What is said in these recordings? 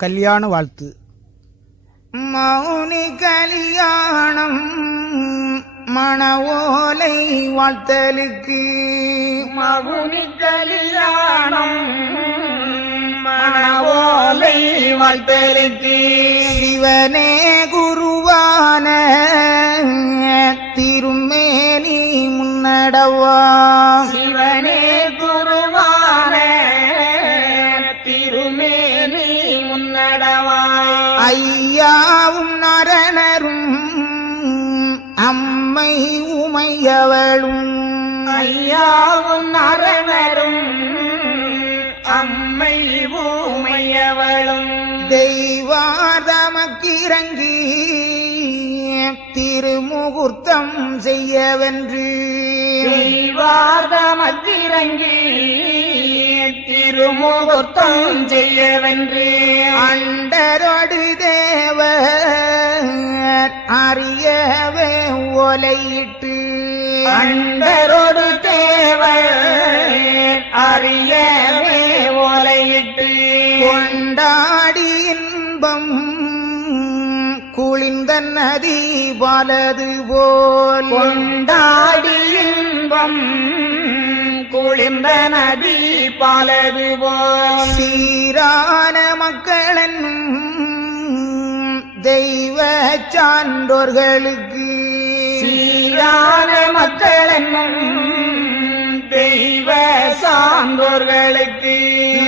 கல்யாண வாழ்த்து. மௌனி கல்யாணம் மணவோலை வாழ்த்தலுக்கு, மவுனி கல்யாணம் மணவோலை வாழ்த்தலுக்கு, சிவனே குருவான திருமேனி முன்னடவா, சிவனே குருவான திருமேனி முன்னடவா, ஐயாவும் நரணரும் அம்மை உமையவளும், ஐயாவும் அரணரும் அம்மை ஊமையவளும், தெய்வாதமக்கிறங்கி திருமுகூர்த்தம் செய்யவென்று, தெய்வாதமக்கிறங்கி திருமுகூர்த்தம் செய்யவென்று, அண்டரோடு தேவர் அறியவே ஓலையிட்டு, அண்டரோடு தேவர் அறியவே ஓலையிட்டு, கொண்டாடி இன்பம் குளிர்ந்த நதி பாலது போல், கொண்டாடி இன்பம் குளிர்ந்த நதி பாலது போல், சீரான மக்களென்னும் தெய்வ சான்றோர்களுக்கு, சீரான மக்கள் என்னும் தெய்வ சான்றோர்களுக்கு,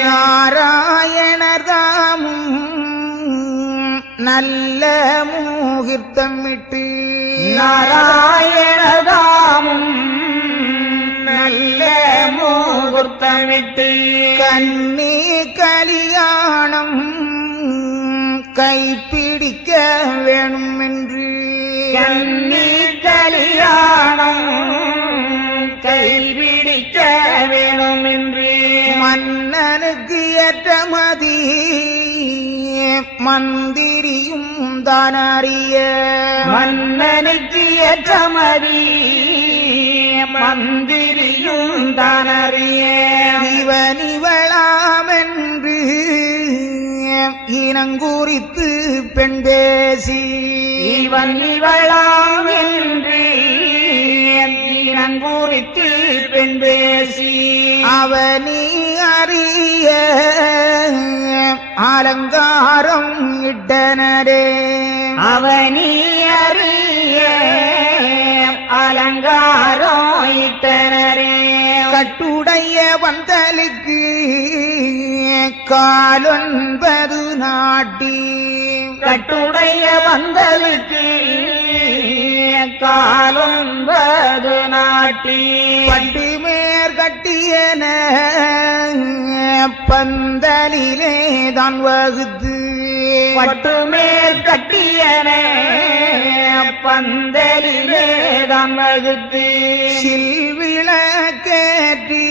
நாராயணர் தாமும் நல்ல முகூர்த்தமிட்டு, நாராயணதாமும் நல்ல முகூர்த்தமிட்டு, கன்னி கல்யாணம் கைப்பிடிக்க வேணும் என்று, கன்னி கல்யாணம் கைபிடிக்க வேணும் என்று, மன்னனுக்கு ஏற்ற மதி மந்திரியும் தானறிய, மன்னனுக்கு ஏற்ற மதி மந்திரியும் தானறிய, இவனிவளாமென்று இனங்குறித்து பெண் பேசி, இவன் இவளாம் என்று இனங்குறித்து பெண் பேசி, அவனி அறிய அலங்காரம் இட்டனரே, அவனி அறிய அலங்காரம் இட்டனரே, கட்டுடைய வந்தலுக்கு காலொன்பது நாட்டி, கட்டுடைய வந்தலுக்கு காலொன்பது நாட்டி, பட்டு மேற்கட்டியன பந்தலிலே தான் வகுத்து, பட்டு மேல் கட்டியன பந்தலிலே தான் வகுத்து, சில்விளக்கேற்றி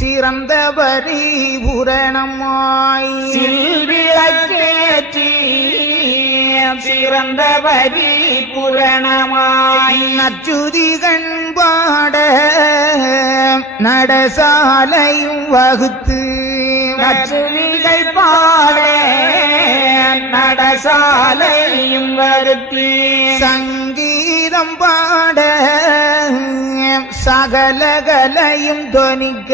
சிறந்த பரிபூரணமாய், சில்விளக்கேற்றி சிறந்த பரிபூரணமாய், நச்சுதிகண் பாட நடசாலையும் வகுத்து, நச்சுவிகள் பாட நடசாலையும் வருத்தி, சங்கீதம் பாட சகலகலையும் தொனிக்க,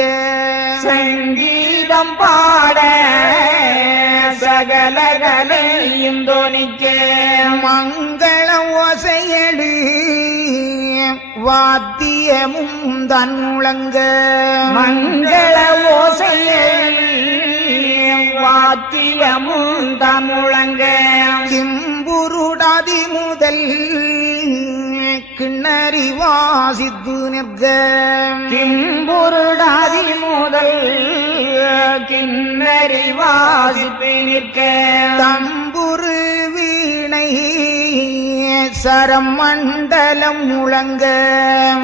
சங்கீதம் பாட சகலகலையும் தொனிக்க, மங்கள ஓசையடு வாத்தியமும் தன் முழங்க, மங்கள ஓசையில் வாத்தியமும் தமுழங்க, கிம்புருடாதி முதல் கிண்ணறி வாசித்து நிற்க, கிம்புருடாதி முதல் கிண்ணறி வாசித்து நிற்க, தம்புரு வீணை சரமண்டலம் முழங்க,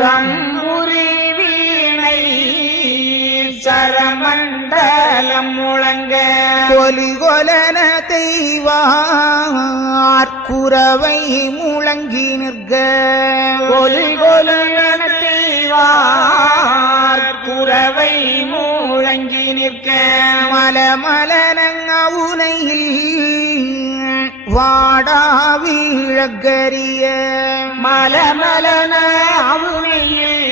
தம்புரி வீணை சரமண்டலம் முழங்க, கொலிகொலன தெய்வார் குரவை முழங்கி நிற்க, கொலி கொலன தெய்வார் குரவை மூழங்கி நிற்க மலமலனவுனையில் வாடா வீழக்கரிய மலமலன அவுனையில்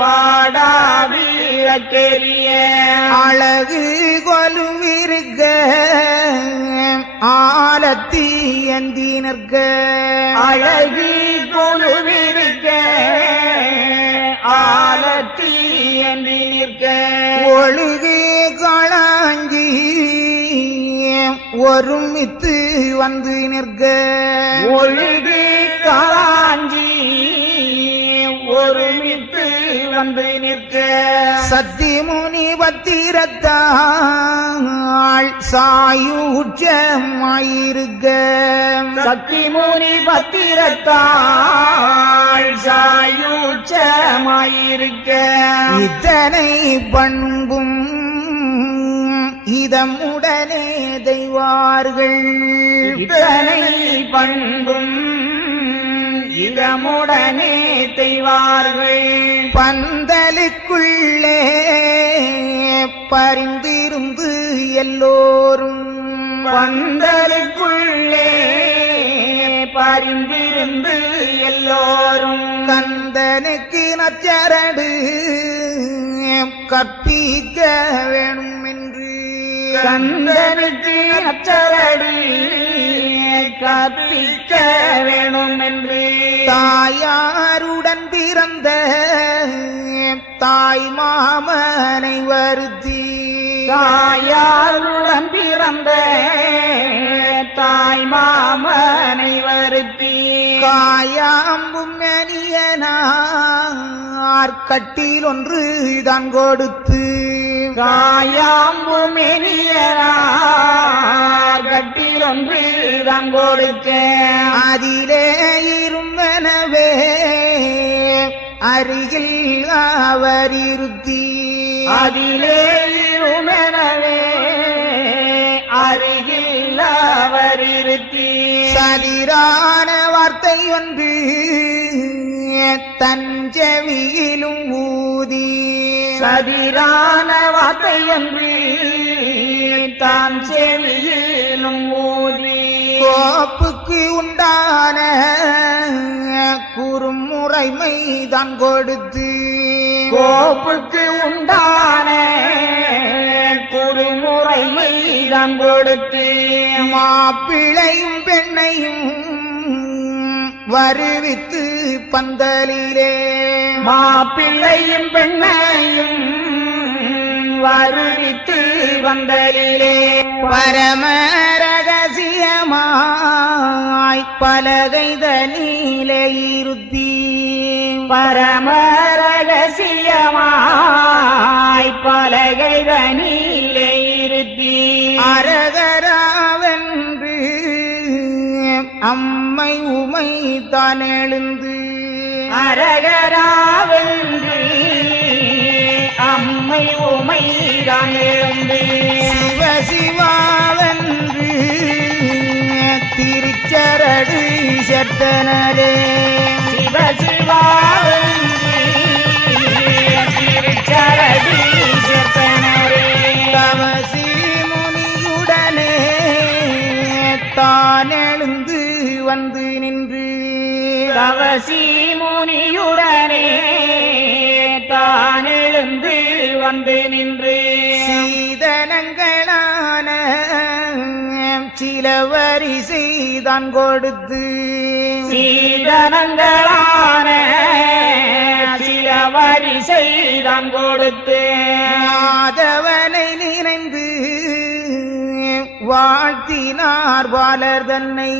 வாடா வீழக்கரிய அழகு கொலுவிருக்க ஆலத்தி ஏந்தி நிற்க அழகி கொலுவிருக்க ஆலத்தி என்று நிற்க ஒழுகு காளாங்கி ஒருமித்து வந்து நிற்க ஒழுகு காஞ்சி ஒருமித்து வந்து நிற்க சத்திமுனி பத்திரத்தாள் சாயுச்சமாயிருக்க சக்திமுனி பத்திரத்தாள் சாயுச்சமாயிருக்க இத்தனை பண்பும் இதமுடனே தெய்வார்கள் இத்தனை பண்பும் இதமுடனே தெய்வார்கள் பந்தலுக்குள்ளே பரிந்திருந்து எல்லோரும் பந்தலுக்குள்ளே பரிந்திருந்து எல்லோரும் கந்தனுக்கு நச்சரடு கற்பிக்க வேணும் என்று கந்தனுக்கு அச்சரடி கற்பிக்க வேணும் என்று தாயாருடன் பிறந்த தாய் மாமனை வருத்தி தாயாருடன் பிறந்த தாய் மாமனை வருத்தி காயாம்பும் நனியனார் கட்டில் ஒன்று தான் கொடுத்து காயாம்பு மெனியரார் கட்டில் ஒன்று தான் கொடுக்க அதிலே இருந்தனவே அருகில் அவர் இருத்தி அதிலே இருமெனவே அருகில் அவர் இருத்தி சதிரான வார்த்தை ஒன்று தன் செவியிலும் ஊதி சதிரான வார்த்தை என்று தான் செவியிலும் ஊதி கோப்புக்கு உண்டான குறுமுறைமை தான் கொடுத்து கோப்புக்கு உண்டான குறுமுறைமை தான் கொடுத்து மாப்பிள்ளையும் பெண்ணையும் வருவித்து பந்தலிலே மாப்பிள்ளையும் பெண்ணையும் வருவித்து வந்தலிலே பரம ரகசியமாய் பலகைதனிலே இருத்தி பரம ரகசியமாய் பலகைதனிலே இருத்தி அரகராவென்று அம்மை உமை தான் எழுந்து அரகராவென்று அம்மை உமை தான் எழுந்து சிவ சிவாவென்று திருச்சரடு செத்தனரே சிவ சிவாவென்று திருச்சரடி செத்தனரே தவசி முனியுடனே தான் எழுந்து வந்து நின்று தவசி முனியுடனே தான் எழுந்து வந்து நின்று சீதனங்களான சில வரிசை தான் கொடுத்து சீதனங்களான சில வரிசை தான் கொடுத்து மாதவனை நினைந்து வாழ்த்தினார் பாலர் தன்னை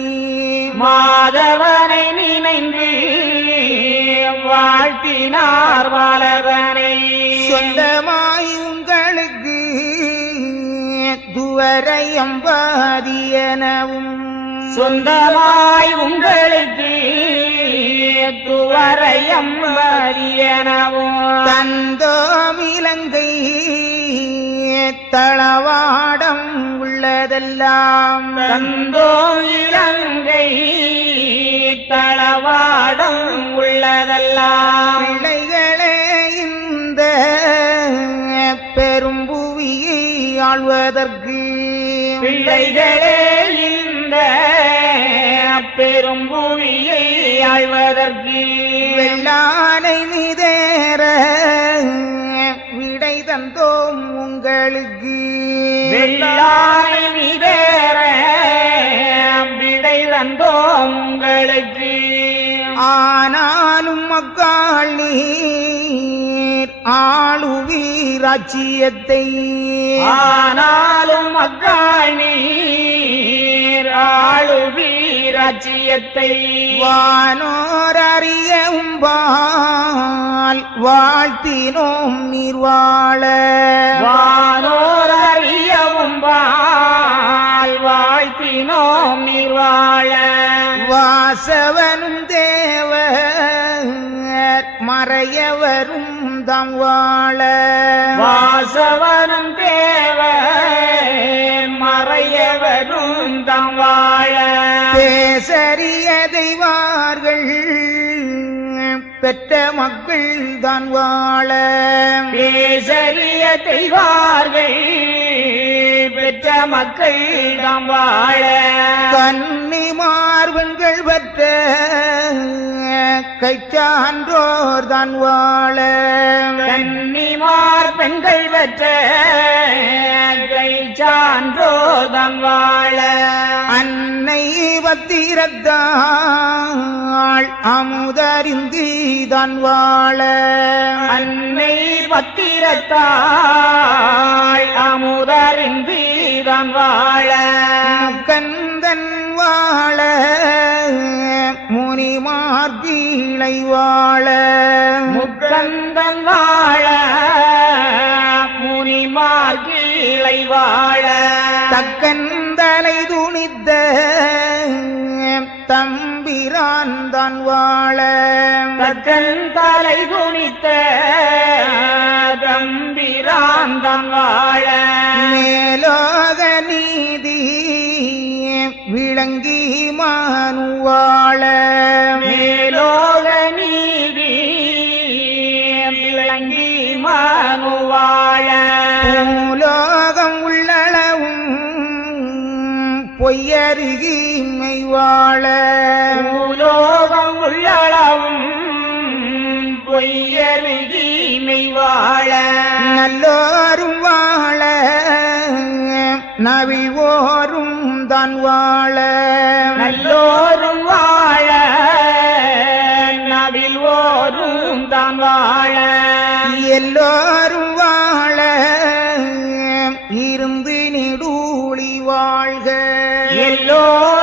மாதவனை நினைந்து வாழ்த்தினார் பாலவனை சொந்தமாய் உங்களுக்கு துவரையம்பாதியனவும் சொந்தமாய் உங்களுக்கு துவரையம் வரியனவும் தந்தோமிலங்கை தளவாடம் உள்ளதெல்லாம் தந்தோ இலங்கை தளவாடம் உள்ளதெல்லாம் பிள்ளைகளே இந்த ஆழ்வதற்கு பிள்ளைகளே இந்த பெரும் புவியை ஆழ்வதற்கு வெள்ளானை மீதேற விடை தந்தோம் உங்களுக்கு வெள்ளானை மீதேற விடை தந்தோம் உங்களுக்கு ஆனாலும் மக்காள் நீர் ஆளுவீராட்சியத்தை ஆனாலும் மக்காள் நீர் ஆளுவீராட்சியத்தை வானோர் அறியம்பால் வாழ்த்தினோம் நீர் வாழ வானோர் அறியவும் வாழ்த்தினோம் நீர் வாழ வாசவனும் தேவர் மறையவரும் தம் வாழ வாசவனும் தேவ மறையவரும் தம் வாழ பேசரிய தெய்வார்கள் பெற்ற மக்கள் தான் வாழ பேசரிய தெய்வார்கள் பெற்ற மக்கள் தாம் வாழ கன்னிமார்வன்கள் பெற்ற கைச்சான்றோர் தான் வாழ கன்னிமார் பெண்கள் பெற்ற கை சான்றோர் தாம் வாழ அன்னை பத்திரத்தாள் அமுதறிந்து தான் வாழ அன்னை பத்திரத்தாள் அமுதறிந்து தான் வாழ கந்தன் வாழ முனிமார் கீழை வாழ முக்கந்தன் வாழ முனிமார் கீழை வாழ தக்கந்தலை துணித்த தம்பிரான் தான் வாழ தக்கன் தலை குனித்த தம்பிரான் தான் வாழ மேலோக நீதி விளங்கி மானு வாழ மேலோக நீதி விளங்கி மனு வாழ பூலோகம் உள்ளளவும் பொய்யருகிமை வாழ பூலோகம் உள்ளளவும் பொய்யருகிமை வாழ நல்லோரும் வாழ நவிவோரும் தான் வாழ நல்லோரும் வாழ நவில் ஓரும் தான் வாழ எல்லோரும் வாழ இருந்து நெடூழி வாழ்க எல்லோரும்